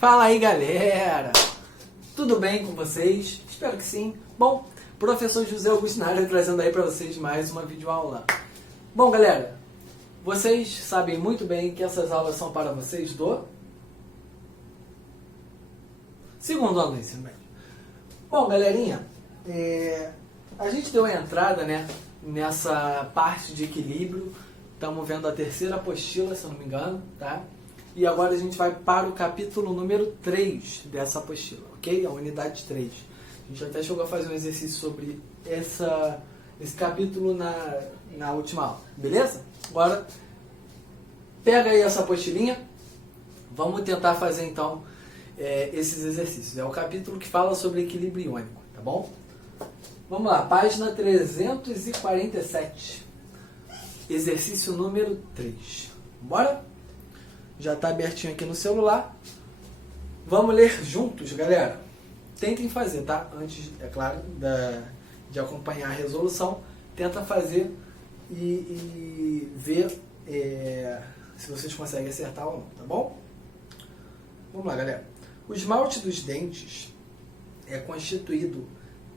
Fala aí, galera! Tudo bem com vocês? Espero que sim. Bom, professor José Augusto na área trazendo aí para vocês mais uma videoaula. Bom, galera, vocês sabem muito bem que essas aulas são para vocês do segundo ano do ensino médio. Bom, galerinha, a gente deu a entrada, nessa parte de equilíbrio. Estamos vendo a terceira apostila, se eu não me engano, tá? E agora a gente vai para o capítulo número 3 dessa apostila, ok? A unidade 3. A gente até chegou a fazer um exercício sobre esse capítulo na última aula, beleza? Agora, pega aí essa apostilinha, vamos tentar fazer então esses exercícios. É o capítulo que fala sobre equilíbrio iônico, tá bom? Vamos lá, página 347, exercício número 3. Bora? Já está abertinho aqui no celular. Vamos ler juntos, galera. Tentem fazer, tá? Antes, é claro, de acompanhar a resolução, tenta fazer e ver se vocês conseguem acertar ou não, tá bom? Vamos lá, galera. O esmalte dos dentes é constituído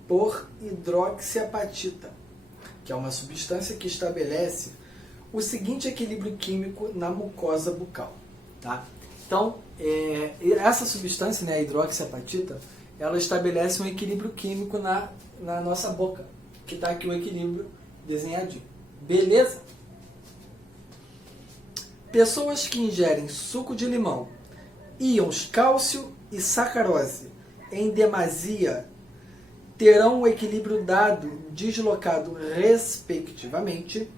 por hidroxiapatita, que é uma substância que estabelece o seguinte equilíbrio químico na mucosa bucal. Tá? Então, essa substância, a hidroxiapatita, ela estabelece um equilíbrio químico na nossa boca, que está aqui o equilíbrio desenhadinho. Beleza? Pessoas que ingerem suco de limão, íons cálcio e sacarose em demasia terão o equilíbrio dado deslocado respectivamente.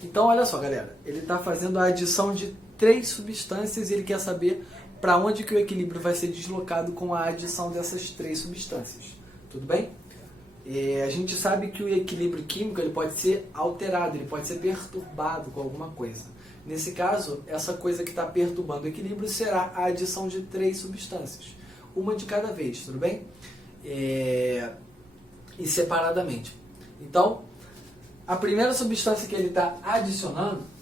Então, olha só, galera, ele está fazendo a adição de 3 substâncias e ele quer saber para onde que o equilíbrio vai ser deslocado com a adição dessas 3 substâncias. Tudo bem? A gente sabe que o equilíbrio químico ele pode ser alterado, ele pode ser perturbado com alguma coisa. Nesse caso, essa coisa que está perturbando o equilíbrio será a adição de 3 substâncias. Uma de cada vez, tudo bem? E separadamente. Então, a primeira substância que ele está adicionando,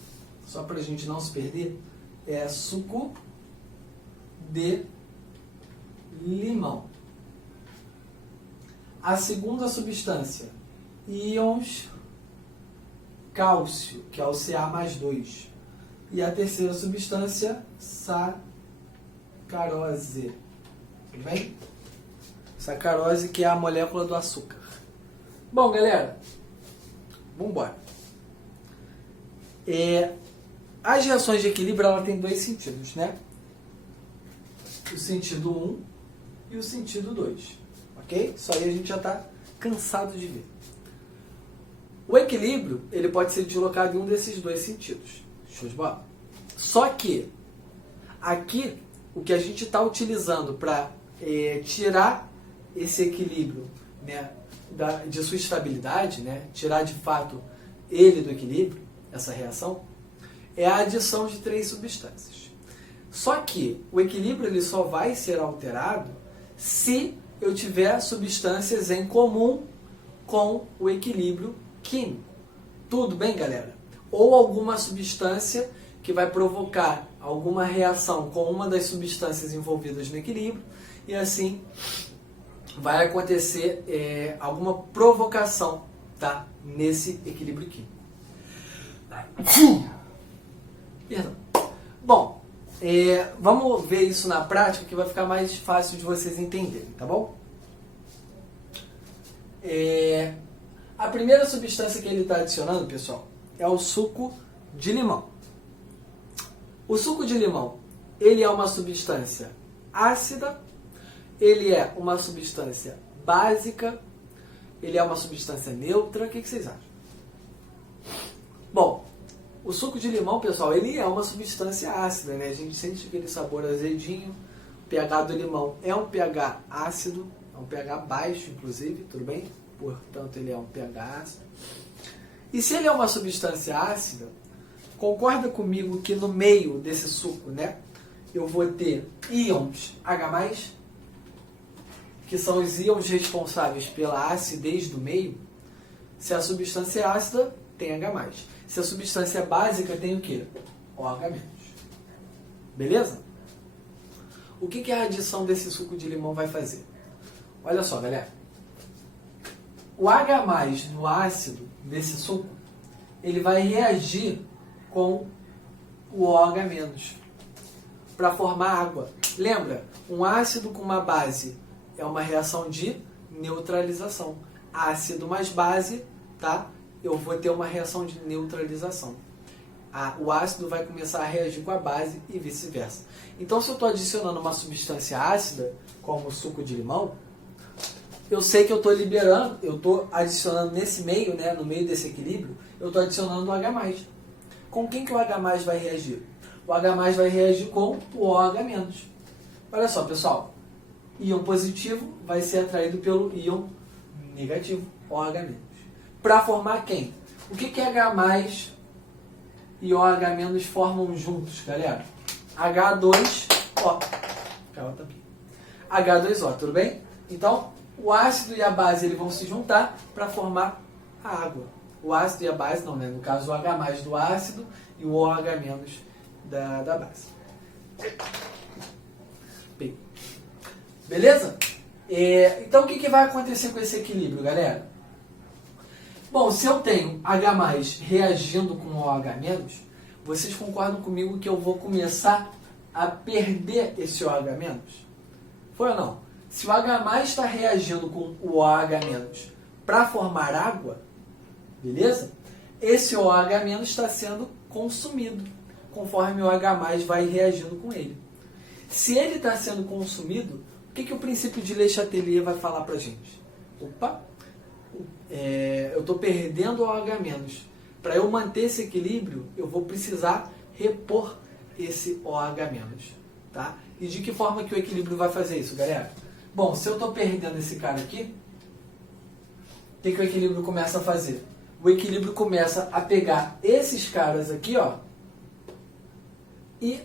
só para a gente não se perder, é suco de limão. A segunda substância, íons cálcio, que é o Ca+2. E a terceira substância, sacarose. Tudo bem? Sacarose, que é a molécula do açúcar. Bom, galera, vamos embora. As reações de equilíbrio ela tem 2 sentidos, né? O sentido 1 e o sentido 2, ok? Isso aí a gente já está cansado de ver. O equilíbrio ele pode ser deslocado em um desses 2 sentidos. Show de bola? Só que aqui o que a gente está utilizando para tirar esse equilíbrio, de sua estabilidade, tirar de fato ele do equilíbrio, essa reação, é a adição de 3 substâncias. Só que o equilíbrio ele só vai ser alterado se eu tiver substâncias em comum com o equilíbrio químico. Tudo bem, galera? Ou alguma substância que vai provocar alguma reação com uma das substâncias envolvidas no equilíbrio e assim vai acontecer alguma provocação, tá? Nesse equilíbrio químico. Perdão. Bom, vamos ver isso na prática que vai ficar mais fácil de vocês entenderem, tá bom? A primeira substância que ele está adicionando, pessoal, é o suco de limão. O suco de limão, ele é uma substância ácida, ele é uma substância básica, ele é uma substância neutra. O que vocês acham? Bom, o suco de limão, pessoal, ele é uma substância ácida, A gente sente aquele sabor azedinho. O pH do limão é um pH ácido, é um pH baixo, inclusive, tudo bem? Portanto, ele é um pH ácido. E se ele é uma substância ácida, concorda comigo que no meio desse suco, eu vou ter íons H+, que são os íons responsáveis pela acidez do meio. Se a substância é ácida, tem H+. Se a substância é básica, tem o quê? OH-. Beleza? O que a adição desse suco de limão vai fazer? Olha só, galera. O H+ no ácido desse suco, ele vai reagir com o OH- para formar água. Lembra? Um ácido com uma base é uma reação de neutralização. Ácido mais base, tá? Eu vou ter uma reação de neutralização. O ácido vai começar a reagir com a base e vice-versa. Então, se eu estou adicionando uma substância ácida, como o suco de limão, eu sei que eu estou liberando, eu estou adicionando nesse meio, né, no meio desse equilíbrio, eu estou adicionando o H+. Com quem que o H+ vai reagir? O H+ vai reagir com o OH-. Olha só, pessoal. Íon positivo vai ser atraído pelo íon negativo, OH-. Para formar quem? O que H+ e OH- formam juntos, galera? H2O. H2O, tudo bem? Então, o ácido e a base eles vão se juntar para formar a água. O ácido e a base, não, né? No caso, o H+ do ácido e o OH- da base. Bem, beleza? Então, o que vai acontecer com esse equilíbrio, galera? Bom, se eu tenho H+ reagindo com OH-, vocês concordam comigo que eu vou começar a perder esse OH-? Foi ou não? Se o H+ está reagindo com o OH- para formar água, beleza? Esse OH- está sendo consumido, conforme o H+ vai reagindo com ele. Se ele está sendo consumido, o que o princípio de Le Chatelier vai falar para a gente? Opa! Eu estou perdendo o OH-. Para eu manter esse equilíbrio, eu vou precisar repor esse OH-. Tá? E de que forma que o equilíbrio vai fazer isso, galera? Bom, se eu estou perdendo esse cara aqui, o que o equilíbrio começa a fazer? O equilíbrio começa a pegar esses caras aqui, ó, e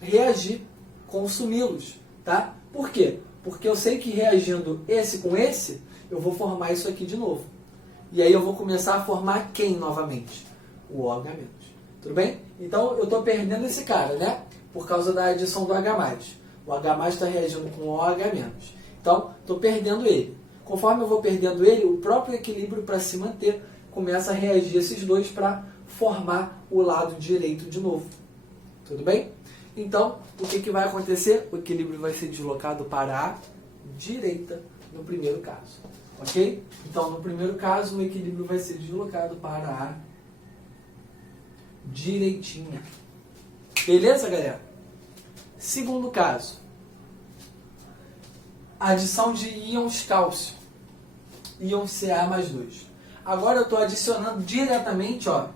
reagir, consumi-los, tá? Por quê? Porque eu sei que reagindo esse com esse, eu vou formar isso aqui de novo. E aí eu vou começar a formar quem novamente? O OH-. Tudo bem? Então eu estou perdendo esse cara, né? Por causa da adição do H+. O H+ está reagindo com o OH-. Então, estou perdendo ele. Conforme eu vou perdendo ele, o próprio equilíbrio, para se manter, começa a reagir esses dois para formar o lado direito de novo. Tudo bem? Então, o que vai acontecer? O equilíbrio vai ser deslocado para a direita no primeiro caso. Ok? Então, no primeiro caso, o equilíbrio vai ser deslocado para a direitinha. Beleza, galera? Segundo caso. Adição de íons cálcio. Íon Ca+2. Agora eu estou adicionando diretamente, ó,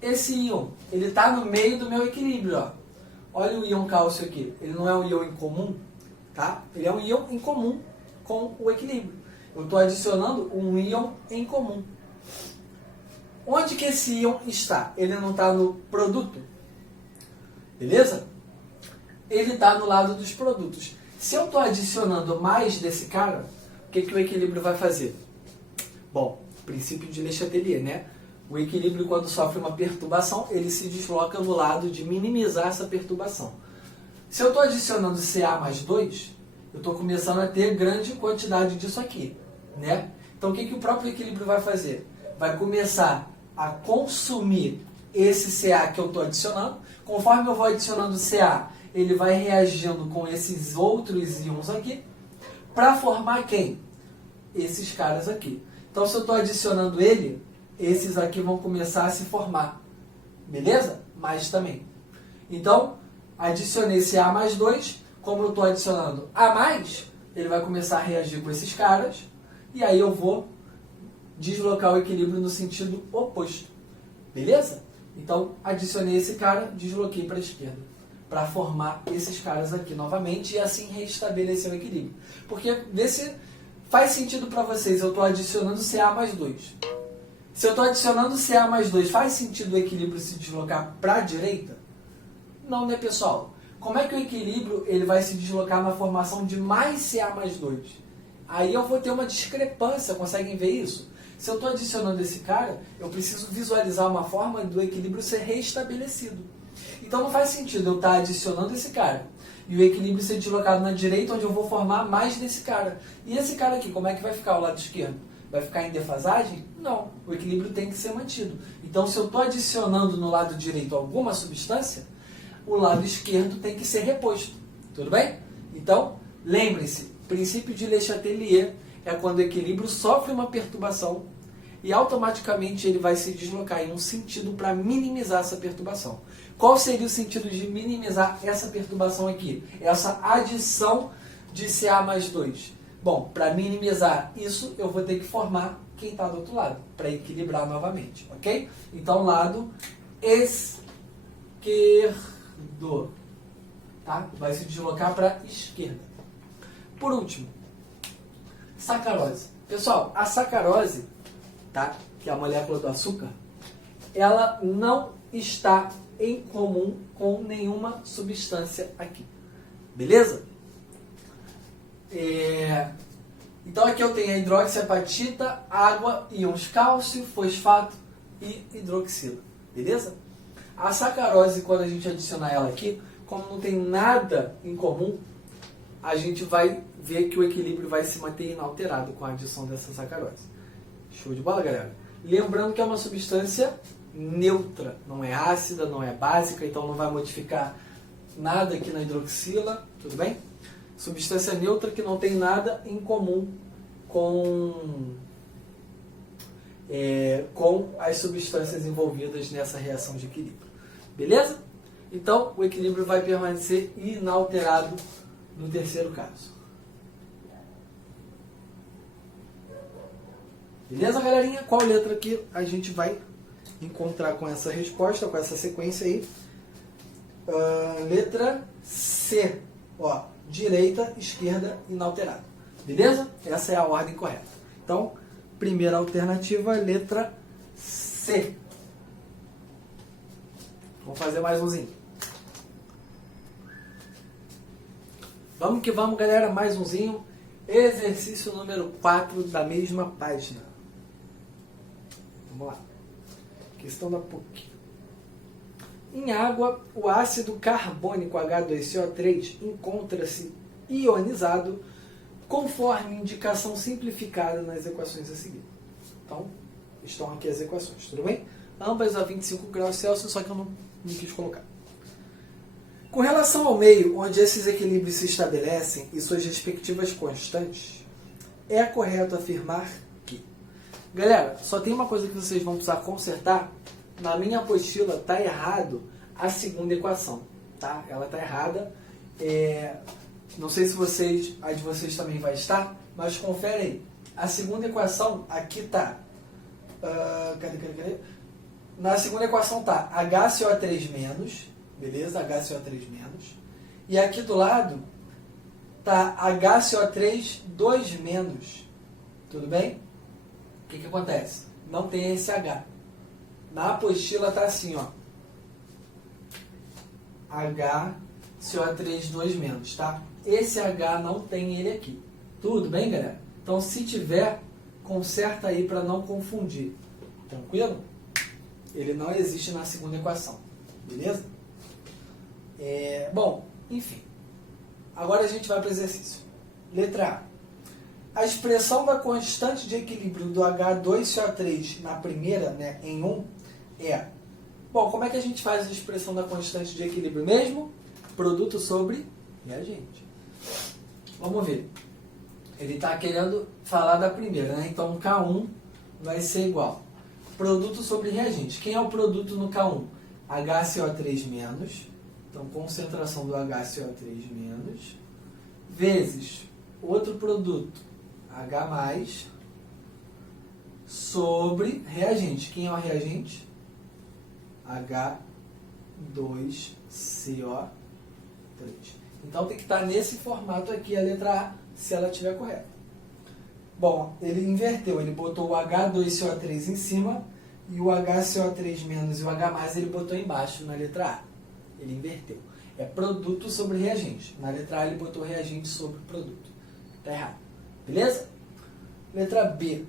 esse íon. Ele está no meio do meu equilíbrio, ó. Olha o íon cálcio aqui. Ele não é um íon incomum, tá? Ele é um íon em comum com o equilíbrio. Eu estou adicionando um íon em comum. Onde que esse íon está? Ele não está no produto. Beleza? Ele está no lado dos produtos. Se eu estou adicionando mais desse cara, o que o equilíbrio vai fazer? Bom, princípio de Le Chatelier, né? O equilíbrio, quando sofre uma perturbação, ele se desloca no lado de minimizar essa perturbação. Se eu estou adicionando Ca+2, eu estou começando a ter grande quantidade disso aqui, né? Então, o que o próprio equilíbrio vai fazer? Vai começar a consumir esse Ca que eu estou adicionando. Conforme eu vou adicionando Ca, ele vai reagindo com esses outros íons aqui, para formar quem? Esses caras aqui. Então, se eu estou adicionando ele, esses aqui vão começar a se formar. Beleza? Mais também. Então, adicionei esse A+2. Como eu estou adicionando A+, ele vai começar a reagir com esses caras. E aí eu vou deslocar o equilíbrio no sentido oposto. Beleza? Então, adicionei esse cara, desloquei para a esquerda. Para formar esses caras aqui novamente e assim restabelecer o equilíbrio. Porque, vê se faz sentido para vocês. Eu estou adicionando Ca+2. Se eu estou adicionando Ca+2, faz sentido o equilíbrio se deslocar para a direita? Não, né, pessoal? Como é que o equilíbrio ele vai se deslocar na formação de mais Ca+2? Aí eu vou ter uma discrepância, conseguem ver isso? Se eu estou adicionando esse cara, eu preciso visualizar uma forma do equilíbrio ser restabelecido. Então não faz sentido eu estar adicionando esse cara e o equilíbrio ser deslocado na direita, onde eu vou formar mais desse cara. E esse cara aqui, como é que vai ficar ao lado esquerdo? Vai ficar em defasagem? Não, o equilíbrio tem que ser mantido. Então se eu estou adicionando no lado direito alguma substância, o lado esquerdo tem que ser reposto. Tudo bem? Então, lembre-se, princípio de Le Chatelier é quando o equilíbrio sofre uma perturbação e automaticamente ele vai se deslocar em um sentido para minimizar essa perturbação. Qual seria o sentido de minimizar essa perturbação aqui? Essa adição de Ca mais 2. Bom, para minimizar isso, eu vou ter que formar quem está do outro lado, para equilibrar novamente, ok? Então, lado esquerdo, tá? Vai se deslocar para a esquerda. Por último, sacarose. Pessoal, a sacarose, tá? Que é a molécula do açúcar, ela não está em comum com nenhuma substância aqui. Beleza? Então aqui eu tenho a hidroxiapatita, água, íons cálcio, fosfato e hidroxila. Beleza? A sacarose, quando a gente adicionar ela aqui, como não tem nada em comum, a gente vai ver que o equilíbrio vai se manter inalterado com a adição dessa sacarose. Show de bola, galera? Lembrando que é uma substância neutra, não é ácida, não é básica, então não vai modificar nada aqui na hidroxila, tudo bem? Substância neutra que não tem nada em comum com as substâncias envolvidas nessa reação de equilíbrio. Beleza? Então, o equilíbrio vai permanecer inalterado no terceiro caso. Beleza, galerinha? Qual letra que a gente vai encontrar com essa resposta, com essa sequência aí? Letra C. Ó, direita, esquerda, inalterado. Beleza? Essa é a ordem correta. Então, primeira alternativa, letra C. Vamos fazer mais umzinho. Vamos que vamos, galera. Mais umzinho. Exercício número 4 da mesma página. Vamos lá. Questão da PUC. Em água, o ácido carbônico H2CO3 encontra-se ionizado conforme indicação simplificada nas equações a seguir. Então, estão aqui as equações, tudo bem? Ambas a 25 graus Celsius, só que eu não quis colocar. Com relação ao meio onde esses equilíbrios se estabelecem e suas respectivas constantes, é correto afirmar que... Galera, só tem uma coisa que vocês vão precisar consertar. Na minha apostila está errado a segunda equação, tá? Ela está errada. Não sei se a de vocês também vai estar, mas confere aí. A segunda equação aqui está... cadê? Na segunda equação está HCO3-, beleza? HCO3-. E aqui do lado está HCO3-2-. Tudo bem? O que acontece? Não tem esse H. Na apostila está assim, ó. HCO3-2-, tá? Esse H não tem ele aqui. Tudo bem, galera? Então, se tiver, conserta aí para não confundir. Tranquilo? Ele não existe na segunda equação. Beleza? Bom, enfim. Agora a gente vai para o exercício. Letra A. A expressão da constante de equilíbrio do H2CO3 na primeira, né, em 1, é... Bom, como é que a gente faz a expressão da constante de equilíbrio mesmo? Produto sobre reagente. Vamos ver. Ele está querendo falar da primeira, né? Então, K1 vai ser igual. Produto sobre reagente. Quem é o produto no K1? HCO3-. Então, concentração do HCO3-, vezes outro produto, H+, sobre reagente. Quem é o reagente? H2CO3. Então, tem que estar nesse formato aqui, a letra A, se ela estiver correta. Bom, ele inverteu. Ele botou o H2CO3 em cima e o HCO3- e o H+, ele botou embaixo, na letra A. Ele inverteu. É produto sobre reagente. Na letra A ele botou reagente sobre produto. Está errado. Beleza? Letra B.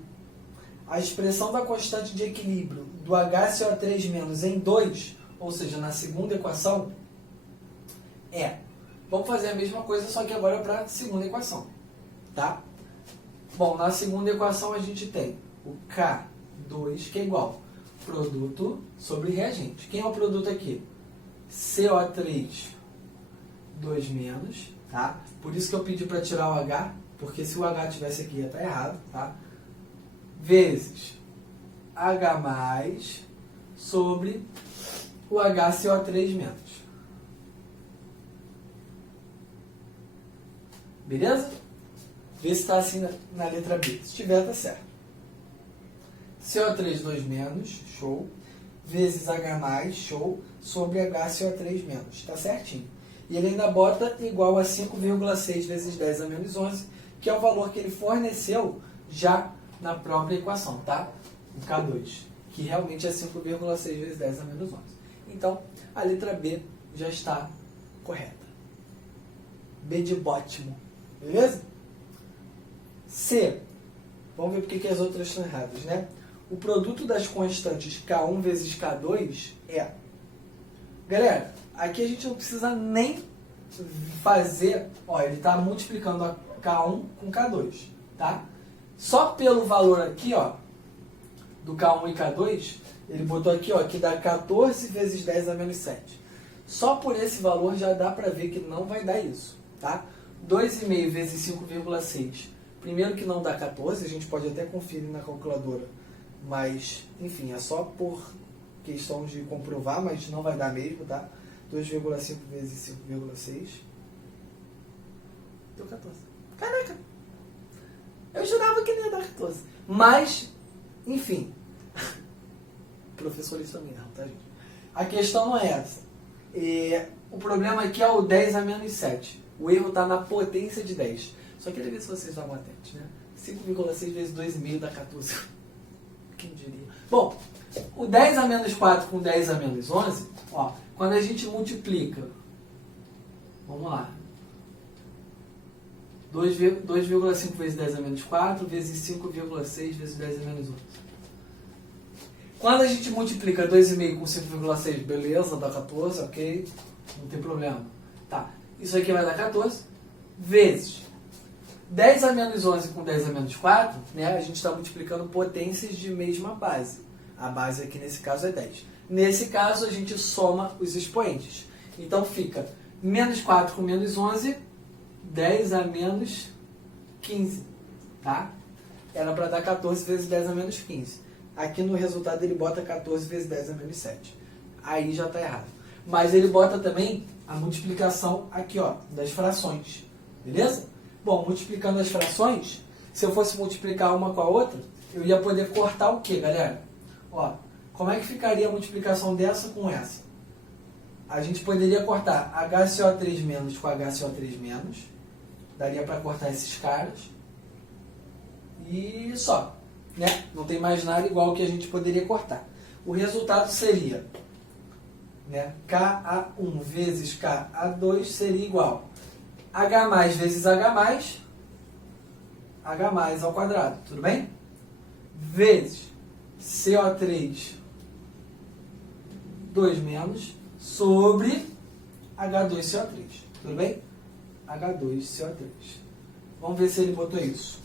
A expressão da constante de equilíbrio do HCO3- em 2, ou seja, na segunda equação, é... Vamos fazer a mesma coisa, só que agora para a segunda equação. Tá? Bom, na segunda equação a gente tem o K2, que é igual produto sobre reagente. Quem é o produto aqui? CO3, 2 menos, tá? Por isso que eu pedi para tirar o H, porque se o H tivesse aqui ia estar errado, tá? Vezes H+, sobre o HCO3 menos. Beleza? Vê se está assim na letra B. Se tiver, está certo. CO3, 2 menos, show. Vezes H+, show. Sobre HCO3 menos. Está certinho. E ele ainda bota igual a 5,6 vezes 10 a menos 11, que é o valor que ele forneceu já na própria equação, tá? O K2, que realmente é 5,6 vezes 10 a menos 11. Então, a letra B já está correta. B de bótimo. Beleza? C. Vamos ver porque que as outras estão erradas, né? O produto das constantes K1 vezes K2 é... Galera, aqui a gente não precisa nem fazer... Ó, ele está multiplicando a K1 com K2, tá? Só pelo valor aqui, ó, do K1 e K2, ele botou aqui, ó, que dá 14 vezes 10 a menos 7. Só por esse valor já dá para ver que não vai dar isso, tá? 2,5 vezes 5,6. Primeiro que não dá 14, a gente pode até conferir na calculadora. Mas, enfim, é só por questão de comprovar, mas não vai dar mesmo, tá? 2,5 vezes 5,6. Deu 14. Caraca! Eu jurava que não ia dar 14. Mas, enfim. Professores também não, tá, gente? A questão não é essa. O problema aqui é o 10 a menos 7. O erro está na potência de 10. Só queria ver se vocês estavam atentos, né? 5,6 vezes 2,5 dá 14. Quem diria? Bom, o 10 a menos 4 com 10 a menos 11, ó, quando a gente multiplica, vamos lá, 2,5 vezes 10 a menos 4 vezes 5,6 vezes 10 a menos 11. Quando a gente multiplica 2,5 com 5,6, beleza, dá 14, ok, não tem problema. Tá, isso aqui vai dar 14, vezes 10 a menos 11 com 10 a menos 4, né, a gente está multiplicando potências de mesma base. A base aqui nesse caso é 10. Nesse caso a gente soma os expoentes. Então fica menos 4 com menos 11, 10 a menos 15, tá? Era para dar 14 vezes 10 a menos 15. Aqui no resultado ele bota 14 vezes 10 a menos 7. Aí já está errado. Mas ele bota também a multiplicação aqui, ó, das frações. Beleza? Bom, multiplicando as frações, se eu fosse multiplicar uma com a outra, eu ia poder cortar o quê, galera? Ó, como é que ficaria a multiplicação dessa com essa? A gente poderia cortar HCO3 menos com HCO3 menos. Daria para cortar esses caras. E só. Né? Não tem mais nada igual que a gente poderia cortar. O resultado seria, né, Ka1 vezes Ka2 seria igual H vezes H+, H+ ao quadrado, tudo bem? Vezes CO3, 2 menos, sobre H2CO3, tudo bem? H2CO3. Vamos ver se ele botou isso.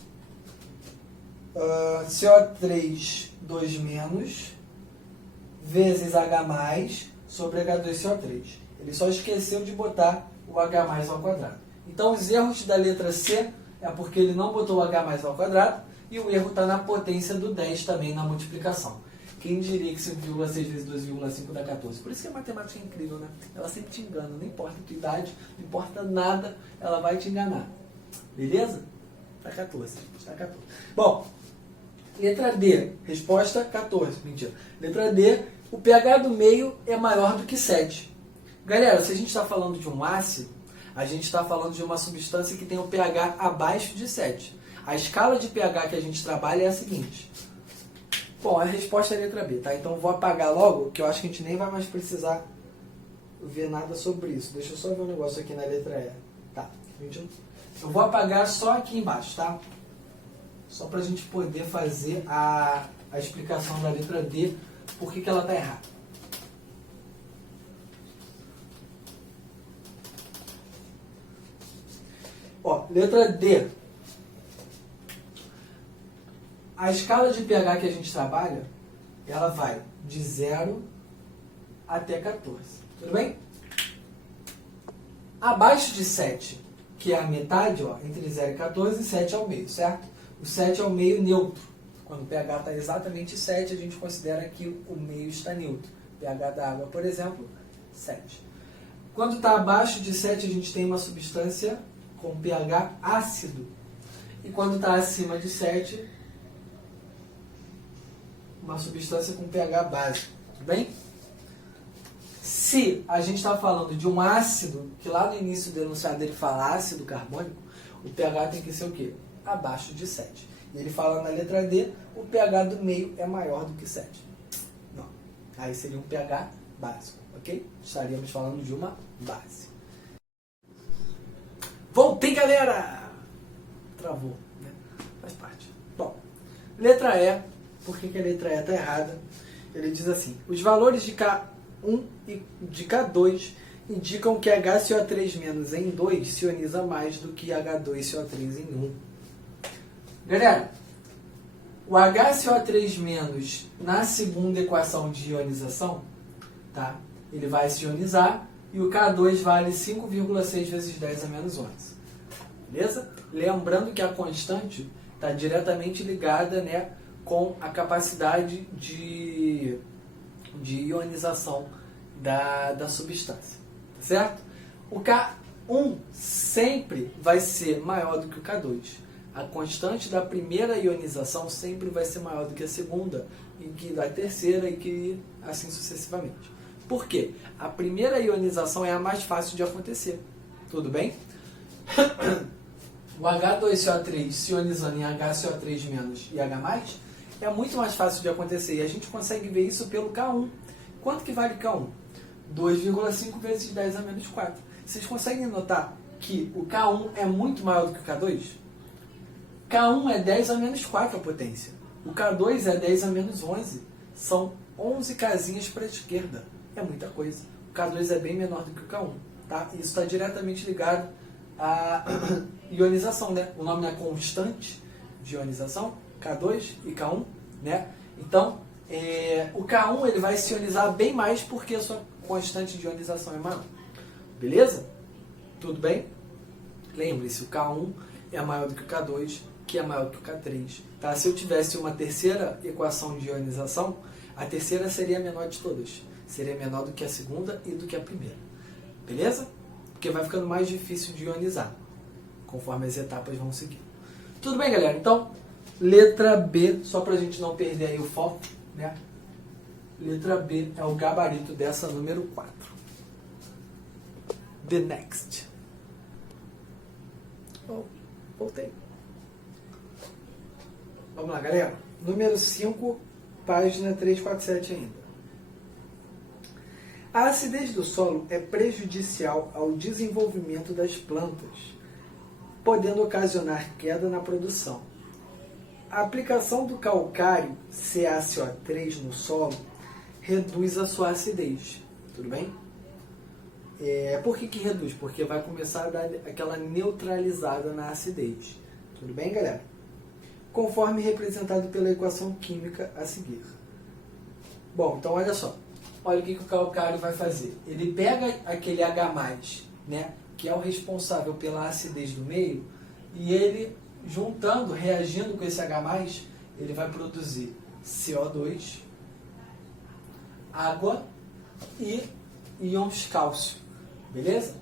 CO3, 2 menos, vezes H+, sobre H2CO3. Ele só esqueceu de botar o H+ ao quadrado. Então, os erros da letra C é porque ele não botou o H+ ao quadrado e o erro está na potência do 10 também na multiplicação. Quem diria que 5,6 vezes 2,5 dá 14? Por isso que a matemática é incrível, né? Ela sempre te engana, não importa a tua idade, não importa nada, ela vai te enganar. Beleza? Está 14. Está 14. Bom, letra D, resposta 14. Mentira. Letra D, o pH do meio é maior do que 7. Galera, se a gente está falando de um ácido, a gente está falando de uma substância que tem o pH abaixo de 7. A escala de pH que a gente trabalha é a seguinte. Bom, a resposta é a letra B, tá? Então eu vou apagar logo, que eu acho que a gente nem vai mais precisar ver nada sobre isso. Deixa eu só ver um negócio aqui na letra E. Tá, eu vou apagar só aqui embaixo, tá? Só para a gente poder fazer a explicação da letra D, por que ela está errada. Ó, letra D. A escala de pH que a gente trabalha, ela vai de 0 até 14. Tudo bem? Abaixo de 7, que é a metade, ó, entre 0 e 14, 7 é o meio, certo? O 7 é o meio neutro. Quando o pH está exatamente 7, a gente considera que o meio está neutro. pH da água, por exemplo, 7. Quando está abaixo de 7, a gente tem uma substância com pH ácido. E quando está acima de 7, uma substância com pH básico. Tudo bem? Se a gente está falando de um ácido, que lá no início do enunciado ele fala ácido carbônico, o pH tem que ser o quê? Abaixo de 7. E ele fala na letra D, o pH do meio é maior do que 7. Não. Aí seria um pH básico, ok? Estaríamos falando de uma base. Voltei, galera! Travou, né? Faz parte. Bom, letra E. Por que a letra E está errada? Ele diz assim, os valores de K1 e de K2 indicam que HCO3- em 2 se ioniza mais do que H2CO3 em 1. Galera, o HCO3- na segunda equação de ionização, tá? Ele vai se ionizar e o K2 vale 5,6 vezes 10 a menos 11. Beleza? Lembrando que a constante está diretamente ligada, né, com a capacidade de ionização da substância. Tá certo? O K1 sempre vai ser maior do que o K2. A constante da primeira ionização sempre vai ser maior do que a segunda, e que da terceira, e que assim sucessivamente. Por quê? A primeira ionização é a mais fácil de acontecer. Tudo bem? O H2CO3 se ionizando em HCO3- e H+, é muito mais fácil de acontecer. E a gente consegue ver isso pelo K1. Quanto que vale K1? 2,5 vezes 10 a menos 4. Vocês conseguem notar que o K1 é muito maior do que o K2? K1 é 10 a menos 4 a potência. O K2 é 10 a menos 11. São 11 casinhas para a esquerda. É muita coisa. O K2 é bem menor do que o K1. Tá? Isso está diretamente ligado à ionização, né? O nome é constante de ionização, K2 e K1, né? Então, o K1 ele vai se ionizar bem mais porque a sua constante de ionização é maior. Beleza? Tudo bem? Lembre-se, o K1 é maior do que o K2, que é maior do que o K3. Tá? Se eu tivesse uma terceira equação de ionização, a terceira seria a menor de todas. Seria menor do que a segunda e do que a primeira. Beleza? Porque vai ficando mais difícil de ionizar, conforme as etapas vão seguindo. Tudo bem, galera? Então, letra B, só para a gente não perder aí o foco, né? Letra B é o gabarito dessa número 4. The next. Oh, voltei. Vamos lá, galera. Número 5, página 347 ainda. A acidez do solo é prejudicial ao desenvolvimento das plantas, podendo ocasionar queda na produção. A aplicação do calcário CaCO3 no solo reduz a sua acidez. Tudo bem? Por que reduz? Porque vai começar a dar aquela neutralizada na acidez. Tudo bem, galera? Conforme representado pela equação química a seguir. Bom, então olha só. Olha o que o calcário vai fazer. Ele pega aquele H+, né, que é o responsável pela acidez do meio, e ele, juntando, reagindo com esse H+, ele vai produzir CO2, água e íons cálcio. Beleza?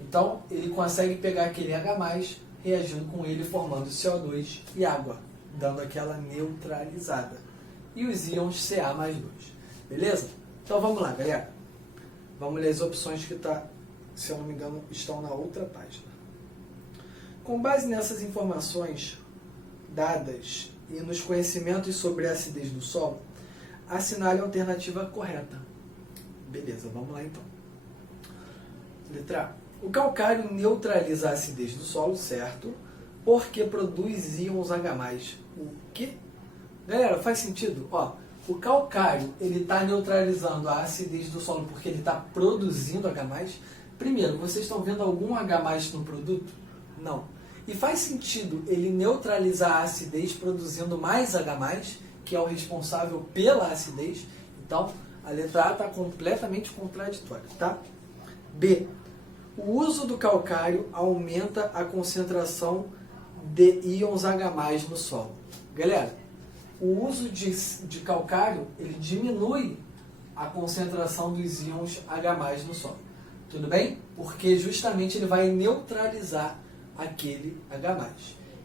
Então, ele consegue pegar aquele H+, reagindo com ele, formando CO2 e água, dando aquela neutralizada. E os íons Ca+2. Beleza? Então vamos lá, galera. Vamos ler as opções que, se eu não me engano, estão na outra página. Com base nessas informações dadas e nos conhecimentos sobre a acidez do solo, assinale a alternativa correta. Beleza, vamos lá então. Letra A. O calcário neutraliza a acidez do solo, certo? Porque produz íons H+. O quê? Galera, faz sentido? Ó, o calcário ele está neutralizando a acidez do solo porque ele está produzindo H+. Primeiro, vocês estão vendo algum H+ no produto? Não. E faz sentido ele neutralizar a acidez produzindo mais H+, que é o responsável pela acidez. Então, a letra A está completamente contraditória, tá? B. O uso do calcário aumenta a concentração de íons H+ no solo. Galera, o uso de calcário, ele diminui a concentração dos íons H+ no solo. Tudo bem? Porque justamente ele vai neutralizar aquele H+.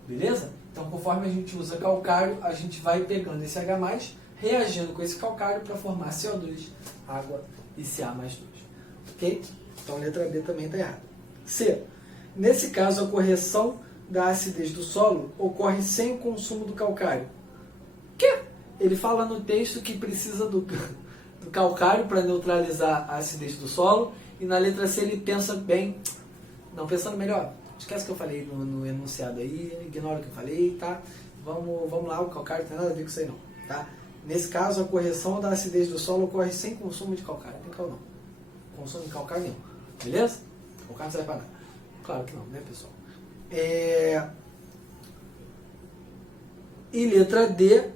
Beleza? Então, conforme a gente usa calcário, a gente vai pegando esse H+, reagindo com esse calcário para formar CO2, água e Ca+2. Ok? Então, a letra B também está errada. C. Nesse caso, a correção da acidez do solo ocorre sem o consumo do calcário. Que? Ele fala no texto que precisa do calcário para neutralizar a acidez do solo, e na letra C ele pensa bem, não, pensando melhor, esquece o que eu falei no enunciado aí, ignora o que eu falei, tá? Vamos lá, o calcário não tem nada a ver com isso aí não, tá? Nesse caso, a correção da acidez do solo ocorre sem consumo de calcário, não tem calcário não, consumo de calcário nenhum, beleza? O calcário não serve para nada, claro que não, né, pessoal? E letra D,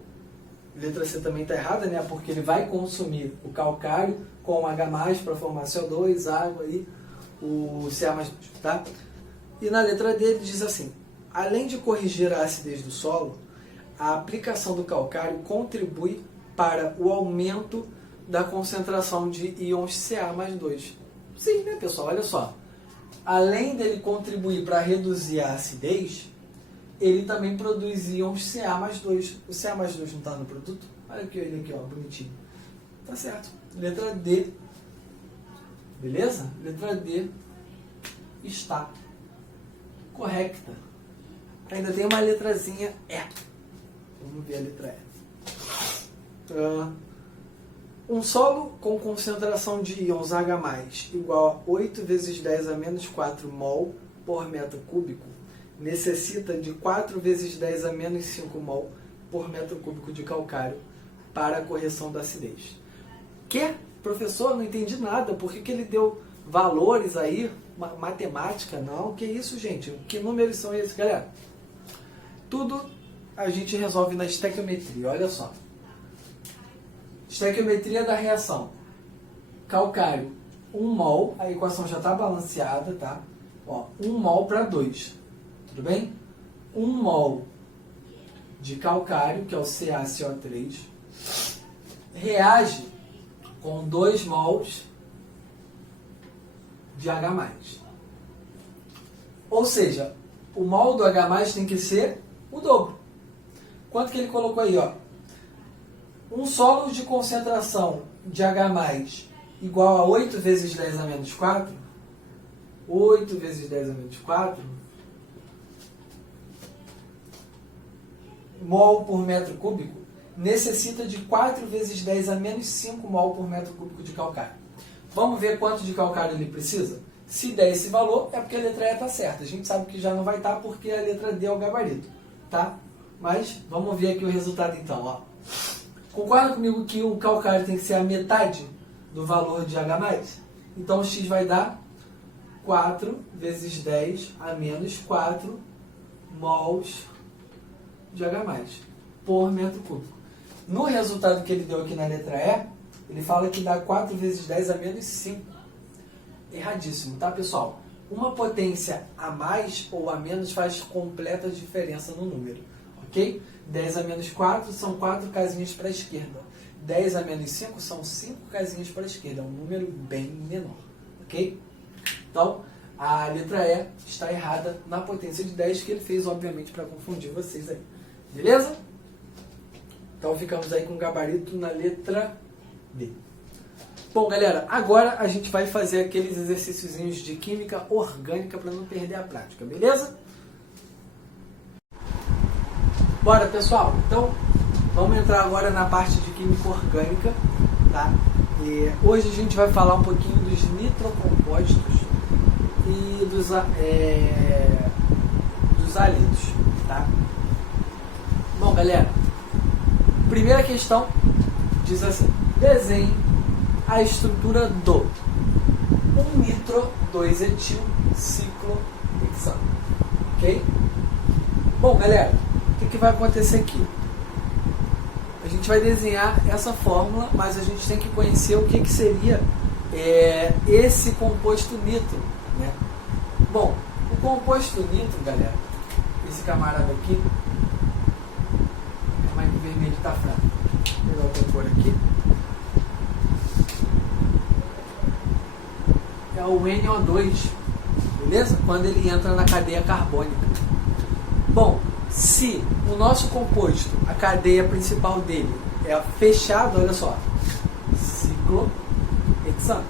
letra C também está errada, né? Porque ele vai consumir o calcário com H+ para formar CO2, água e o Ca+, tá? E na letra D ele diz assim: além de corrigir a acidez do solo, a aplicação do calcário contribui para o aumento da concentração de íons Ca+2. Sim, né, pessoal? Olha só. Além dele contribuir para reduzir a acidez, ele também produz íons Ca+2. O Ca+2 não está no produto? Olha aqui, ele aqui, ó, bonitinho. Tá certo. Letra D. Beleza? Letra D está correta. Ainda tem uma letrazinha E. Vamos ver a letra E. Um solo com concentração de íons H+ igual a 8 vezes 10 a menos 4 mol por metro cúbico necessita de 4 vezes 10 a menos 5 mol por metro cúbico de calcário para a correção da acidez. Que? Professor, não entendi nada. Por que ele deu valores aí? Matemática? Não. Que isso, gente? Que números são esses, galera? Tudo a gente resolve na estequiometria. Olha só. Estequiometria da reação. Calcário, 1 mol. A equação já está balanceada, tá? Ó, 1 mol para 2. Tudo bem? 1 mol de calcário, que é o CaCO3, reage com 2 mols de H+. Ou seja, o mol do H+ tem que ser o dobro. Quanto que ele colocou aí, ó? Um solo de concentração de H+ igual a 8 vezes 10 a menos 4. 8 vezes 10 a menos 4 mol por metro cúbico necessita de 4 vezes 10 a menos 5 mol por metro cúbico de calcário. Vamos ver quanto de calcário ele precisa? Se der esse valor, é porque a letra E está certa. A gente sabe que já não vai estar porque a letra D é o gabarito, tá? Mas vamos ver aqui o resultado então, ó. Concorda comigo que o calcário tem que ser a metade do valor de H+? Então o X vai dar 4 vezes 10 a menos 4 mols de H+ por metro cúbico. No resultado que ele deu aqui na letra E, ele fala que dá 4 vezes 10 a menos 5. Erradíssimo, tá, pessoal? Uma potência a mais ou a menos faz completa diferença no número, ok? 10 a menos 4 são 4 casinhas para a esquerda. 10 a menos 5 são 5 casinhas para a esquerda. É um número bem menor, ok? Então, a letra E está errada na potência de 10, que ele fez, obviamente, para confundir vocês aí. Beleza? Então, ficamos aí com o gabarito na letra D. Bom, galera, agora a gente vai fazer aqueles exercíciozinhos de química orgânica para não perder a prática, beleza? Bora, pessoal? Então, vamos entrar agora na parte de química orgânica, tá? E hoje a gente vai falar um pouquinho dos nitrocompostos e dos halidos, tá? Bom, galera, primeira questão diz assim: desenhe a estrutura do 1 nitro 2 etil ciclohexano, ok? Bom, galera, o que vai acontecer aqui? A gente vai desenhar essa fórmula, mas a gente tem que conhecer o que seria esse composto nitro, né? Bom, o composto nitro, galera, esse camarada aqui, mas o vermelho está fraco. Vou pegar outra cor aqui. É o NO2, beleza? Quando ele entra na cadeia carbônica. Bom, se o nosso composto, a cadeia principal dele é fechada, olha só, ciclohexano.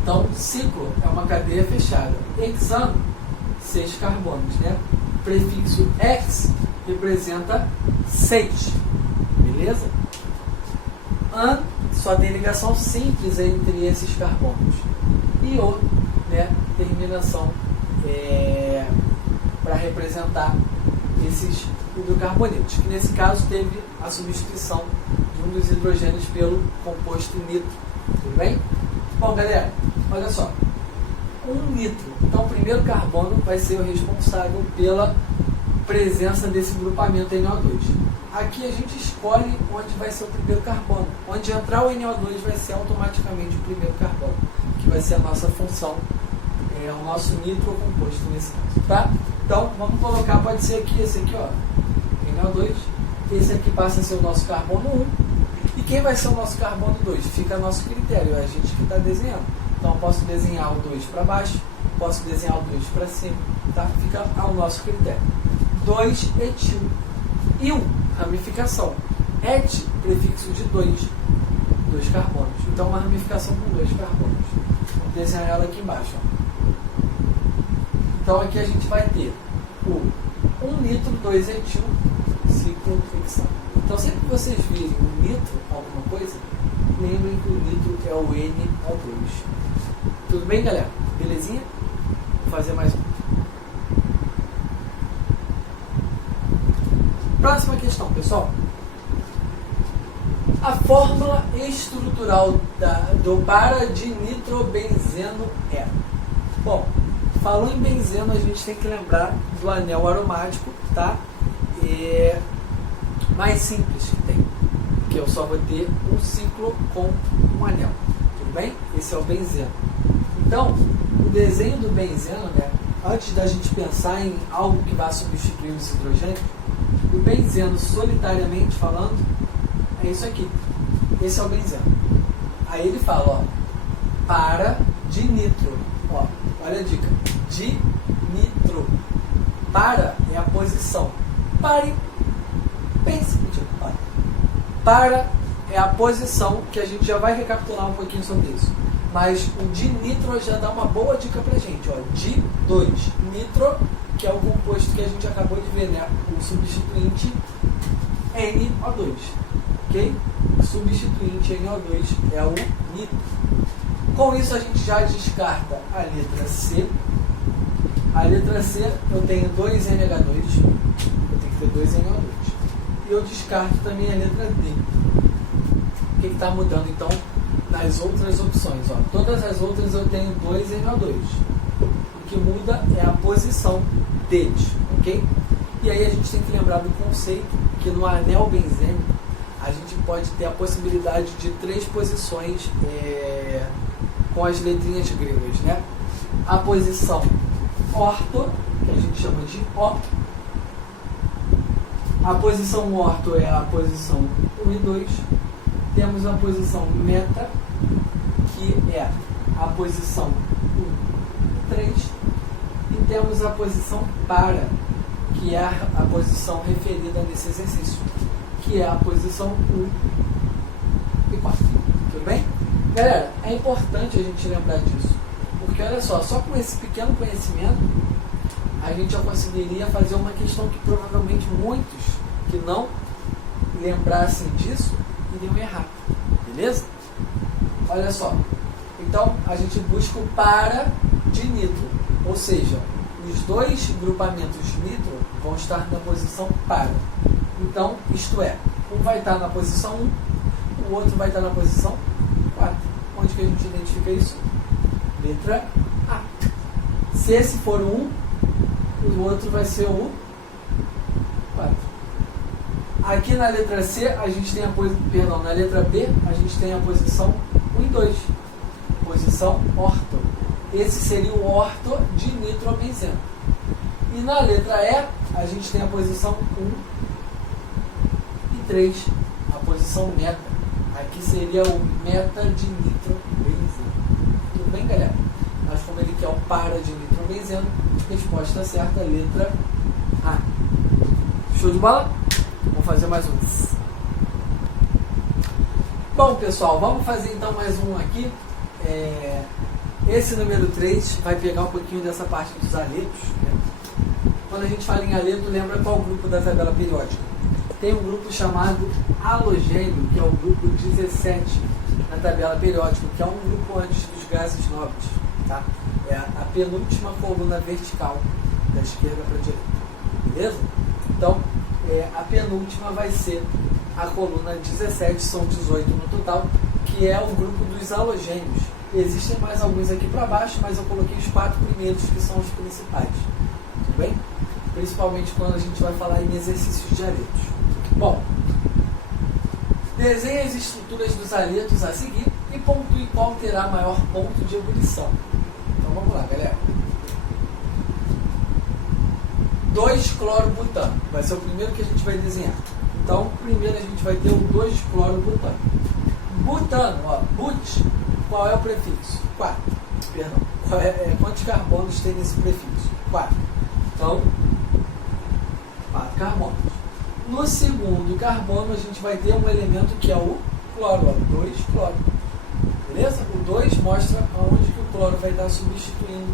Então, ciclo é uma cadeia fechada. Hexano, 6 carbonos, né? O prefixo X representa 6, beleza? An só tem ligação simples entre esses carbonos. E O, né? Terminação para representar esses hidrocarbonetos, que nesse caso teve a substituição de um dos hidrogênios pelo composto nitro. Tudo bem? Bom, galera, olha só. Um nitro. Então, o primeiro carbono vai ser o responsável pela presença desse grupamento NO2. Aqui a gente escolhe onde vai ser o primeiro carbono. Onde entrar o NO2 vai ser automaticamente o primeiro carbono, que vai ser a nossa função, o nosso nitro composto nesse caso, tá? Então, vamos colocar, pode ser aqui, esse aqui, ó, NO2. Esse aqui passa a ser o nosso carbono 1. E quem vai ser o nosso carbono 2? Fica a nosso critério, é a gente que está desenhando. Então, eu posso desenhar o 2 para baixo, posso desenhar o 2 para cima, tá? Fica ao nosso critério. 2 etil. Il, ramificação. Et, prefixo de 2 carbonos. Então, uma ramificação com 2 carbonos. Vou desenhar ela aqui embaixo, ó. Então, aqui a gente vai ter o 1 nitro, 2 etil, ciclohexano. Então, sempre que vocês virem o nitro, alguma coisa, lembrem que o nitro é o NO2. Tudo bem, galera? Belezinha? Vou fazer mais um. Próxima questão, pessoal. A fórmula estrutural do para-dinitrobenzeno é... Bom, falou em benzeno, a gente tem que lembrar do anel aromático, tá? Mais simples que tem, que eu só vou ter um ciclo com um anel, tudo bem? Esse é o benzeno. Então, o desenho do benzeno, né, antes da gente pensar em algo que vai substituir os hidrogênios, o benzeno, solitariamente falando, é isso aqui. Esse é o benzeno. Aí ele fala, ó, para dinitro. Ó, olha a dica. Dinitro. Para é a posição. Pare. Pense contigo. Para é a posição, que a gente já vai recapitular um pouquinho sobre isso. Mas o dinitro já dá uma boa dica pra gente, ó. Di2. Nitro, que é o composto que a gente acabou de ver, né? O substituinte NO2. Ok? O substituinte NO2 é o nitro. Com isso a gente já descarta a letra C. A letra C eu tenho 2NH2. Eu tenho que ter 2NO2. E eu descarto também a letra D. O que está mudando então nas outras opções? Ó, todas as outras eu tenho 2NO2. O que muda é a posição deles, ok? E aí a gente tem que lembrar do conceito que no anel benzênico a gente pode ter a possibilidade de 3 posições com as letrinhas gregas, né? A posição orto, que a gente chama de O. A posição orto é a posição 1 e 2. Temos a posição meta, que é a posição 1 e 3. E temos a posição para, que é a posição referida nesse exercício, que é a posição 1 e 4. Tudo bem? Galera, é importante a gente lembrar disso, porque olha só com esse pequeno conhecimento, a gente já conseguiria fazer uma questão que provavelmente muitos que não lembrassem disso iriam errar. Beleza? Olha só. Então, a gente busca o para de nitro, ou seja, os dois grupamentos nitro vão estar na posição para. Então, isto é, um vai estar na posição 1, o outro vai estar na posição 4. Onde que a gente identifica isso? Letra A. Se esse for o 1, o outro vai ser o 4. Aqui na letra C, a gente tem perdão, na letra B, a gente tem a posição 1 e 2. Posição orto. Esse seria o orto de nitrobenzeno. E na letra E, a gente tem a posição 1 e 3. A posição meta. Aqui seria o meta de nitrobenzeno. Tudo bem, galera? Mas como ele quer o para de nitrobenzeno, resposta certa, letra A. Show de bola? Vamos fazer mais um. Bom, pessoal, vamos fazer então mais um aqui. Esse número 3 vai pegar um pouquinho dessa parte dos aletos. Né? Quando a gente fala em aleto, lembra qual grupo da tabela periódica? Tem um grupo chamado halogênio, que é o grupo 17 na tabela periódica, que é um grupo antes dos gases nobres. Tá? É a penúltima coluna vertical, da esquerda para a direita. Beleza? Então, a penúltima vai ser a coluna 17, são 18 no total, que é o grupo dos halogênios. Existem mais alguns aqui para baixo, mas eu coloquei os 4 primeiros que são os principais. Tudo bem? Principalmente quando a gente vai falar em exercícios de aletos. Bom, desenhe as estruturas dos aletos a seguir e pontue qual terá maior ponto de ebulição. Então vamos lá, galera. 2-clorobutano. Vai ser o primeiro que a gente vai desenhar. Então, primeiro a gente vai ter o 2-clorobutano. Butano, ó, but, qual é o prefixo? 4. Perdão. Quantos carbonos tem nesse prefixo? 4. Então, 4 carbonos. No segundo carbono, a gente vai ter um elemento que é o cloro, ó, 2 cloro. Beleza? O 2 mostra aonde que o cloro vai estar substituindo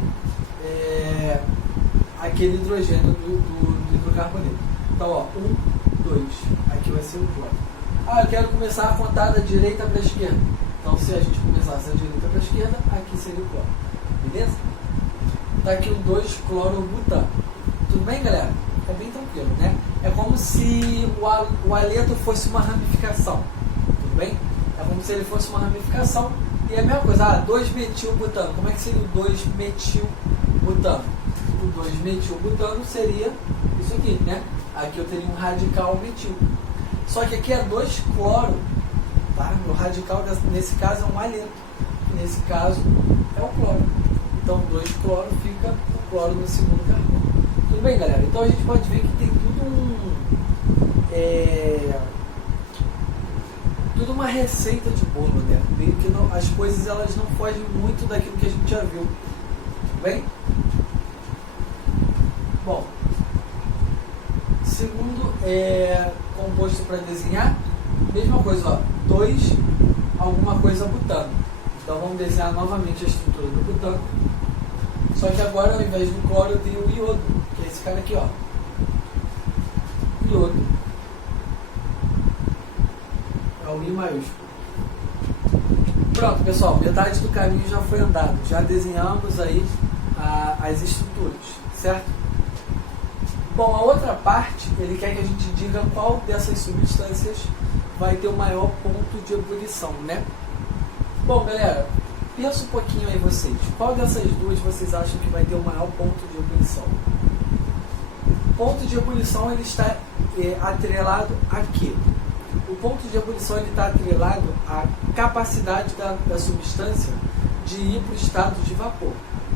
aquele hidrogênio do hidrocarboneto. Então, ó, 1, 2. Aqui vai ser o cloro. Eu quero começar a contar da direita para a esquerda. Então, se a gente começasse da direita para a esquerda, aqui seria o cloro. Beleza? Está aqui o 2-clorobutano. Tudo bem, galera? É bem tranquilo, né? É como se o aleto fosse uma ramificação. Tudo bem? É como se ele fosse uma ramificação. E é a mesma coisa. 2-metilbutano. Como é que seria o 2-metilbutano? O 2-metilbutano seria isso aqui, né? Aqui eu teria um radical metil. Só que aqui é 2-cloro. Tá? O radical, nesse caso, é um aleto. Nesse caso, é o cloro. Então, 2-cloro fica o cloro no segundo carbono. Tudo bem, galera? Então, a gente pode ver que tem tudo uma receita de bolo, né? Meio que não, as coisas elas não fogem muito daquilo que a gente já viu. Tudo bem? Bom, segundo composto para desenhar, mesma coisa, ó, 2 alguma coisa butano. Então vamos desenhar novamente a estrutura do butano. Só que agora, ao invés do cloro, eu tenho o iodo, que é esse cara aqui, ó. Iodo. É o I maiúsculo. Pronto, pessoal, metade do caminho já foi andado. Já desenhamos aí as estruturas, certo? Bom, a outra parte, ele quer que a gente diga qual dessas substâncias vai ter o maior ponto de ebulição, né? Bom, galera, pensa um pouquinho aí vocês. Qual dessas duas vocês acham que vai ter o maior ponto de ebulição? O ponto de ebulição ele está atrelado a quê? O ponto de ebulição ele está atrelado à capacidade da substância de ir para o estado de vapor.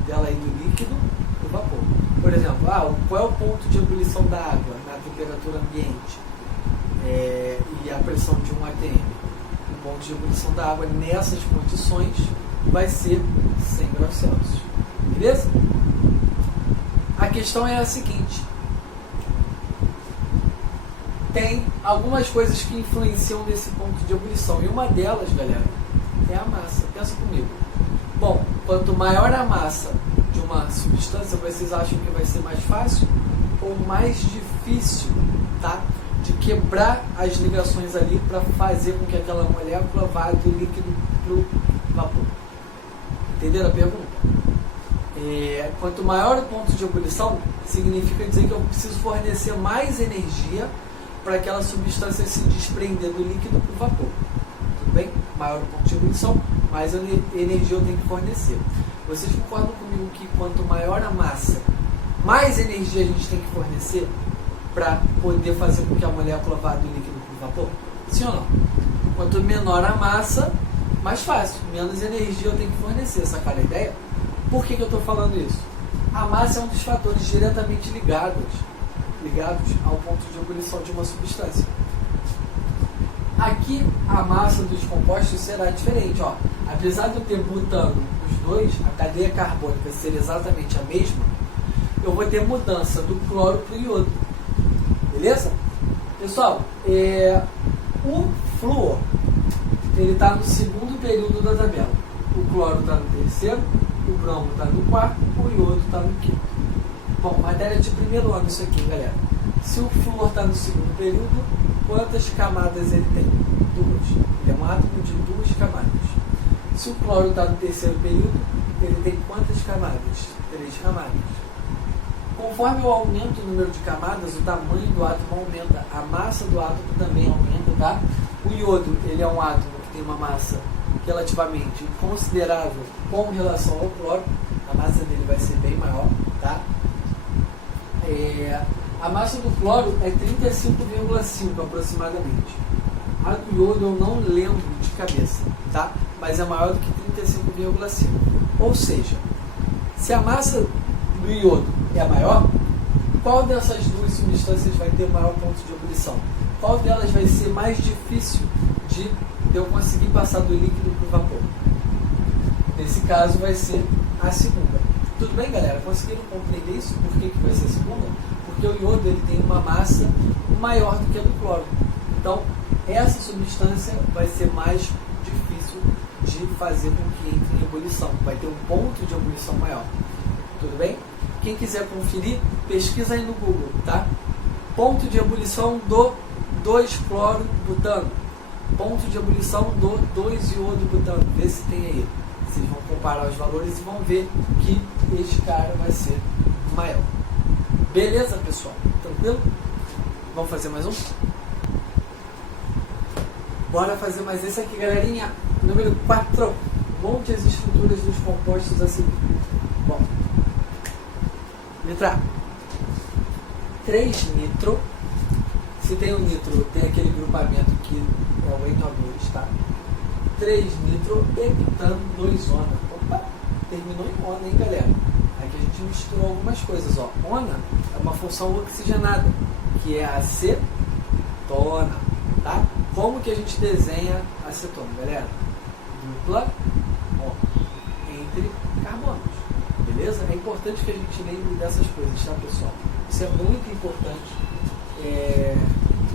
Dela ir do líquido para o vapor. Por exemplo, qual é o ponto de ebulição da água na temperatura ambiente e a pressão de 1 atm? O ponto de ebulição da água nessas condições vai ser 100 graus Celsius. Beleza? A questão é a seguinte. Tem algumas coisas que influenciam nesse ponto de ebulição. E uma delas, galera, é a massa. Pensa comigo. Bom, quanto maior a massa de uma substância, vocês acham que vai ser mais fácil ou mais difícil, tá? De quebrar as ligações ali para fazer com que aquela molécula vá do líquido para o vapor. Entenderam a pergunta? Quanto maior o ponto de ebulição, significa dizer que eu preciso fornecer mais energia para aquela substância se desprender do líquido para o vapor. Tudo bem? Maior o ponto de ebulição, mais energia eu tenho que fornecer. Vocês concordam comigo que quanto maior a massa, mais energia a gente tem que fornecer? para poder fazer com que a molécula vá do líquido para o vapor? Sim ou não? Quanto menor a massa, mais fácil, menos energia eu tenho que fornecer. Sacaram a ideia? Por que eu estou falando isso? A massa é um dos fatores diretamente ligados ao ponto de ebulição de uma substância. Aqui a massa dos compostos será diferente. Ó. Apesar de eu ter butano os dois, a cadeia carbônica ser exatamente a mesma, eu vou ter mudança do cloro para o iodo. Beleza? Pessoal, o flúor ele está no segundo período da tabela. O cloro está no terceiro, o bromo está no quarto, o iodo está no quinto. Bom, matéria de primeiro ano isso aqui, galera. Se o flúor está no segundo período, quantas camadas ele tem? 2. Ele é um átomo de 2 camadas. Se o cloro está no terceiro período, ele tem quantas camadas? 3 camadas. Conforme eu aumento o número de camadas, o tamanho do átomo aumenta, a massa do átomo também aumenta, tá? O iodo, ele é um átomo que tem uma massa relativamente considerável com relação ao cloro, a massa dele vai ser bem maior, tá? A massa do cloro é 35,5 aproximadamente. A do iodo eu não lembro de cabeça, tá? Mas é maior do que 35,5. Ou seja, se a massa do iodo é maior, qual dessas duas substâncias vai ter maior ponto de ebulição? Qual delas vai ser mais difícil de eu conseguir passar do líquido para o vapor? Nesse caso vai ser a segunda. Tudo bem, galera? Conseguiram compreender isso? Por que vai ser a segunda? Porque o iodo ele tem uma massa maior do que a do cloro. Então, essa substância vai ser mais difícil de fazer com que entre em ebulição. Vai ter um ponto de ebulição maior. Tudo bem? Quem quiser conferir, pesquisa aí no Google, tá? Ponto de ebulição do 2-cloro-butano. Ponto de ebulição do 2-iodo-butano. Vê se tem aí. Vocês vão comparar os valores e vão ver que este cara vai ser maior. Beleza, pessoal? Tranquilo? Vamos fazer mais um? Bora fazer mais esse aqui, galerinha. Número 4. Monte as estruturas dos compostos assim. Bom. Letra A. 3-nitro. Se tem o nitro, tem aquele grupamento que é o NO2, tá? 3-nitro, heptano, 2-ona. Opa, terminou em ona, hein, galera? Aqui a gente misturou algumas coisas, ó. Ona é uma função oxigenada, que é a acetona, tá? Como que a gente desenha a acetona, galera? Dupla, ó, entre carbonos, beleza? É importante que a gente lembre dessas coisas, tá, pessoal? Isso é muito importante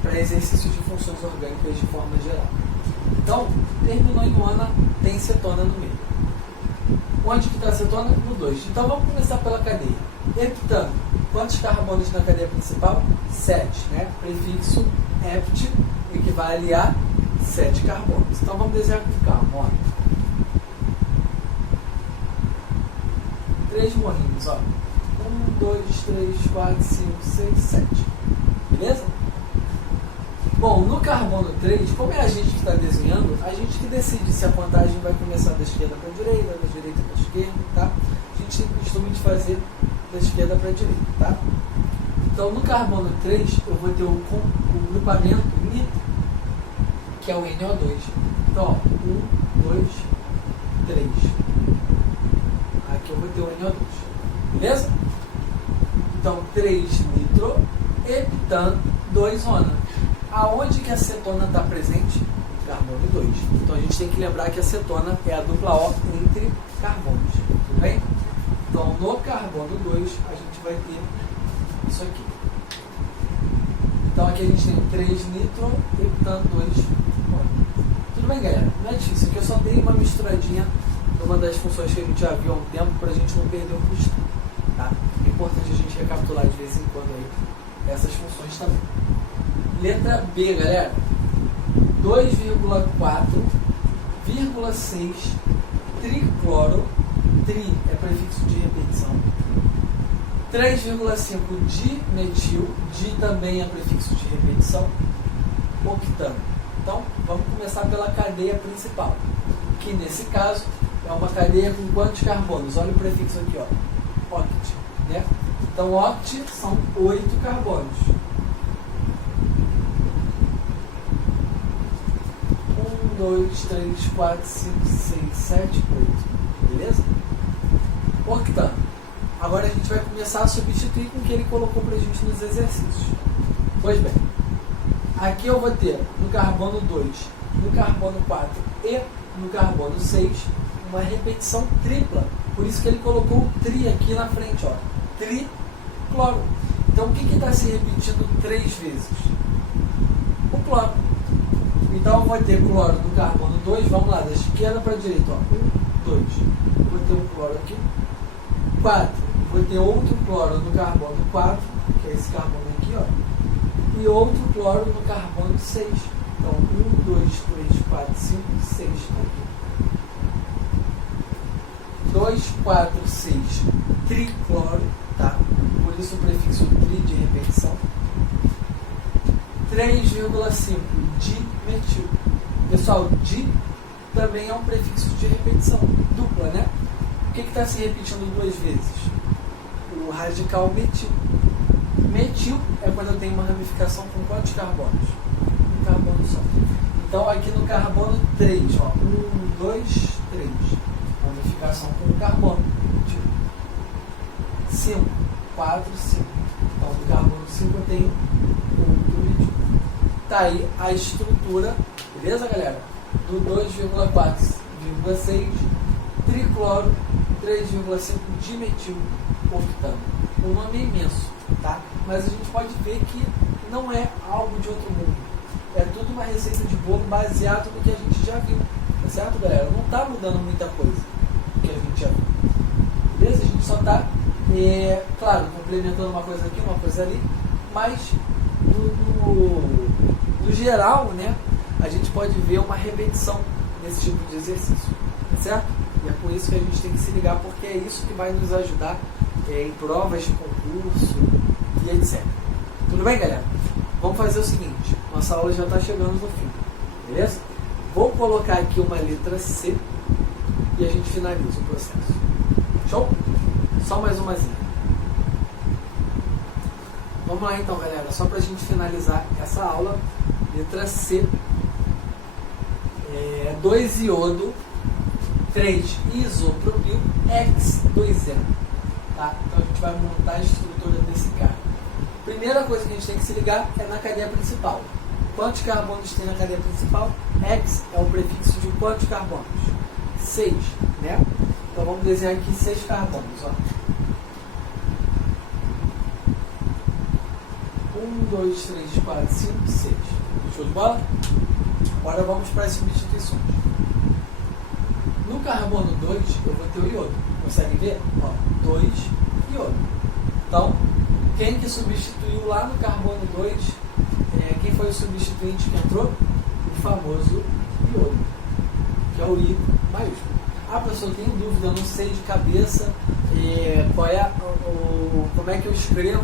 para exercícios de funções orgânicas de forma geral. Então, terminou em ona, tem cetona no meio. Onde que está a cetona? No 2. Então, vamos começar pela cadeia. Heptano. Quantos carbonos na cadeia principal? 7, né? Prefixo hept equivale a 7 carbonos. Então, vamos desenhar com calma. Ó. 3 morrinhos, ó. 1, 2, 3, 4, 5, 6, 7. Beleza? Bom, no carbono 3, como é a gente que está desenhando, a gente que decide se a contagem vai começar da esquerda para a direita, da direita para a esquerda, tá? A gente tem o costume de fazer da esquerda para a direita, tá? Então, no carbono 3, eu vou ter o grupamento nitro, que é o NO2. Então, ó, 1, 2, 3. Aqui eu vou ter o NO2. Beleza? Então, 3 nitro, heptano, 2 ona. Aonde que a cetona está presente? Carbono 2. Então a gente tem que lembrar que a cetona é a dupla O entre carbonos. Tudo bem? Então no carbono 2 a gente vai ter isso aqui. Então aqui a gente tem 3 nitro, heptano 2. Tudo bem, galera? Não é difícil. Aqui eu só dei uma misturadinha numa das funções que a gente já viu há um tempo para a gente não perder o costume. Tá? É importante a gente recapitular de vez em quando aí essas funções também. Letra B, galera. 2,4,6 tricloro, tri é prefixo de repetição. 3,5 dimetil, di também é prefixo de repetição. Octano. Então, vamos começar pela cadeia principal, que nesse caso é uma cadeia com quantos carbonos? Olha o prefixo aqui, ó. Oct, né? Então, oct são 8 carbonos. 2, 3, 4, 5, 6, 7, 8. Beleza? Octano. Agora a gente vai começar a substituir com o que ele colocou pra gente nos exercícios. Pois bem, aqui eu vou ter no carbono 2, no carbono 4 e no carbono 6 uma repetição tripla. Por isso que ele colocou o tri aqui na frente, ó. Tricloro. Então o que está se repetindo 3 vezes? O cloro. Então eu vou ter cloro no carbono 2, vamos lá, da esquerda para a direita, ó. 1, 2. Vou ter um cloro aqui. 4. Vou ter outro cloro no carbono 4, que é esse carbono aqui, ó. E outro cloro no carbono 6. Então 1, 2, 3, 4, 5, 6 aqui. 2, 4, 6, tricloro, tá? Por isso o prefixo tri de repetição. 3,5, dimetil. Pessoal, di também é um prefixo de repetição, dupla, né? O que está se repetindo 2 vezes? O radical metil. Metil é quando eu tenho uma ramificação com quantos carbonos? Um carbono só. Então aqui no carbono 3, ó, 1, 2, 3. Ramificação com o carbono. 5, 4, 5. Então no carbono 5 eu tenho outro metil. Tá aí a estrutura, beleza, galera? Do 2,4,6 tricloro, 3,5 dimetil octano. O nome é imenso, tá? Mas a gente pode ver que não é algo de outro mundo. É tudo uma receita de bolo baseado no que a gente já viu. Tá certo, galera? Não tá mudando muita coisa que a gente já viu. Beleza? A gente só tá, claro, complementando uma coisa aqui, uma coisa ali, mas no geral, né, a gente pode ver uma repetição nesse tipo de exercício. Tá certo? E é por isso que a gente tem que se ligar, porque é isso que vai nos ajudar em provas de concurso e etc. Tudo bem, galera? Vamos fazer o seguinte, nossa aula já está chegando no fim, beleza? Vou colocar aqui uma letra C e a gente finaliza o processo. Show? Só mais umazinha. Vamos lá então, galera, só para a gente finalizar essa aula. Letra C, 2 iodo, 3 isopropil, X2N. Tá? Então a gente vai montar a estrutura desse cara. Primeira coisa que a gente tem que se ligar é na cadeia principal. Quantos carbonos tem na cadeia principal? X é o prefixo de quantos carbonos? 6, né? Então vamos desenhar aqui 6 carbonos, ó. 1, 2, 3, 4, 5, 6. Show de bola? Agora vamos para as substituições. No carbono 2, eu vou ter o iodo. Consegue ver? Ó, 2 iodo. Então, quem que substituiu lá no carbono 2? Quem foi o substituinte que entrou? O famoso iodo, que é o I maiúsculo. Ah, professor, eu tenho dúvida, eu não sei de cabeça como é que eu escrevo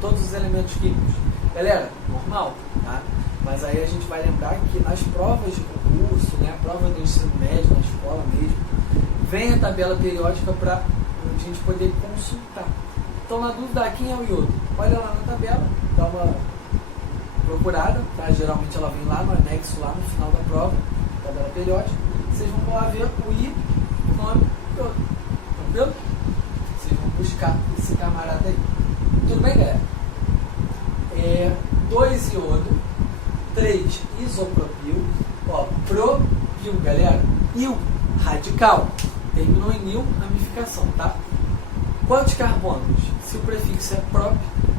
todos os elementos químicos. Galera, normal, tá? Mas aí a gente vai lembrar que nas provas de concurso, né, a prova do ensino médio, na escola mesmo, vem a tabela periódica para a gente poder consultar. Então, na dúvida, quem é o iodo? Olha lá na tabela, dá uma procurada, tá? Geralmente ela vem lá no anexo, lá no final da prova, tabela periódica. Vocês vão lá ver o I, o nome, iodo. Tranquilo? Vocês vão buscar esse camarada aí. Tudo bem, galera? 2 iodo, 3 isopropil, ó, propil, galera, il, radical, terminou em il, ramificação, tá? Quantos carbonos? Se o prefixo é prop,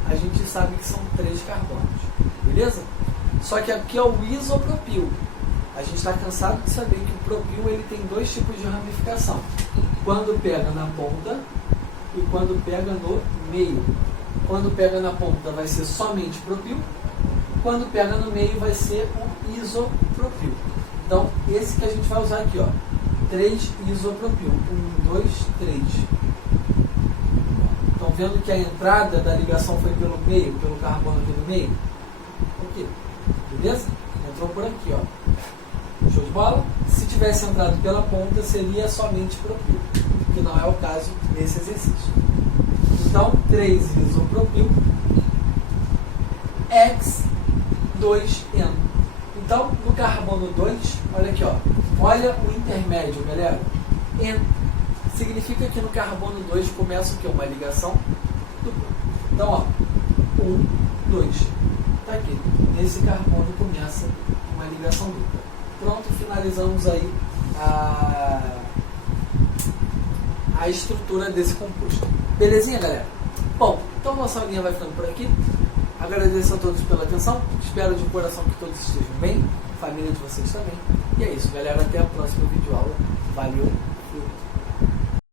a gente sabe que são 3 carbonos, beleza? Só que aqui é o isopropil. A gente está cansado de saber que o propil ele tem 2 tipos de ramificação. Quando pega na ponta e quando pega no meio. Quando pega na ponta vai ser somente propil. Quando pega no meio vai ser o isopropil. Então, esse que a gente vai usar aqui, ó. 3 isopropil. 1, 2, 3. Estão vendo que a entrada da ligação foi pelo meio, pelo carbono aqui no meio? Aqui. Beleza? Entrou por aqui, ó. Show de bola? Se tivesse entrado pela ponta, seria somente propil, que não é o caso nesse exercício. Então, 3 isopropil, X2N. Então, no carbono 2, olha aqui, ó, olha o intermédio, galera. Significa que no carbono 2 começa o que? Uma ligação dupla. Então, ó, 1, 2. Tá aqui. Nesse carbono começa uma ligação dupla. Pronto, finalizamos aí a estrutura desse composto. Belezinha, galera? Bom, então nossa aulinha vai ficando por aqui. Agradeço a todos pela atenção. Espero de coração que todos estejam bem. Família de vocês também. E é isso, galera. Até a próxima videoaula. Valeu!